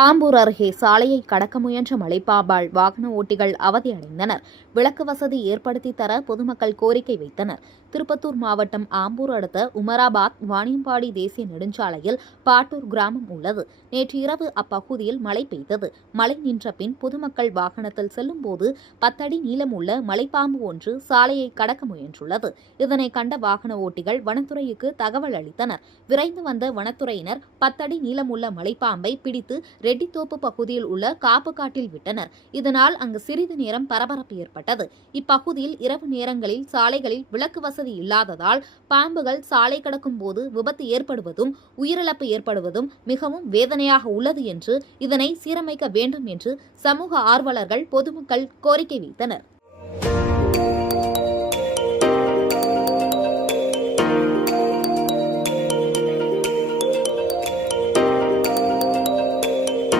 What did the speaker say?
ஆம்பூர் அருகே சாலையை கடக்க முயன்ற மலைப்பாம்பால் வாகன ஓட்டிகள் அவதியடைந்தனர். விளக்கு வசதி ஏற்படுத்தி தர பொதுமக்கள் கோரிக்கை வைத்தனர். திருப்பத்தூர் மாவட்டம் ஆம்பூர் அடுத்த உமராபாத் வாணியம்பாடி தேசிய நெடுஞ்சாலையில் பாட்டூர் கிராமம் உள்ளது. நேற்று இரவு அப்பகுதியில் மழை பெய்தது. மழை நின்ற பின் பொதுமக்கள் வாகனத்தில் செல்லும்போது 10 அடி நீளமுள்ள மலைப்பாம்பு ஒன்று சாலையை கடக்க முயன்றுள்ளது. இதனை கண்ட வாகன ஓட்டிகள் வனத்துறைக்கு தகவல் அளித்தனர். விரைந்து வந்த வனத்துறையினர் 10 அடி நீளமுள்ள மலைப்பாம்பை பிடித்து ரெட்டித்தோப்பு பகுதியில் உள்ள காப்பு காட்டில் விட்டனர். இதனால் அங்கு சிறிது நேரம் பரபரப்பு ஏற்பட்டது. இப்பகுதியில் இரவு நேரங்களில் சாலைகளில் விளக்கு வசதி இல்லாததால் பாம்புகள் சாலை கடக்கும் போது விபத்து ஏற்படுவதும் உயிரிழப்பு ஏற்படுவதும் மிகவும் வேதனையாக உள்ளது என்று இதனை சீரமைக்க வேண்டும் என்று சமூக ஆர்வலர்கள் பொதுமக்கள் கோரிக்கை வைத்தனர்.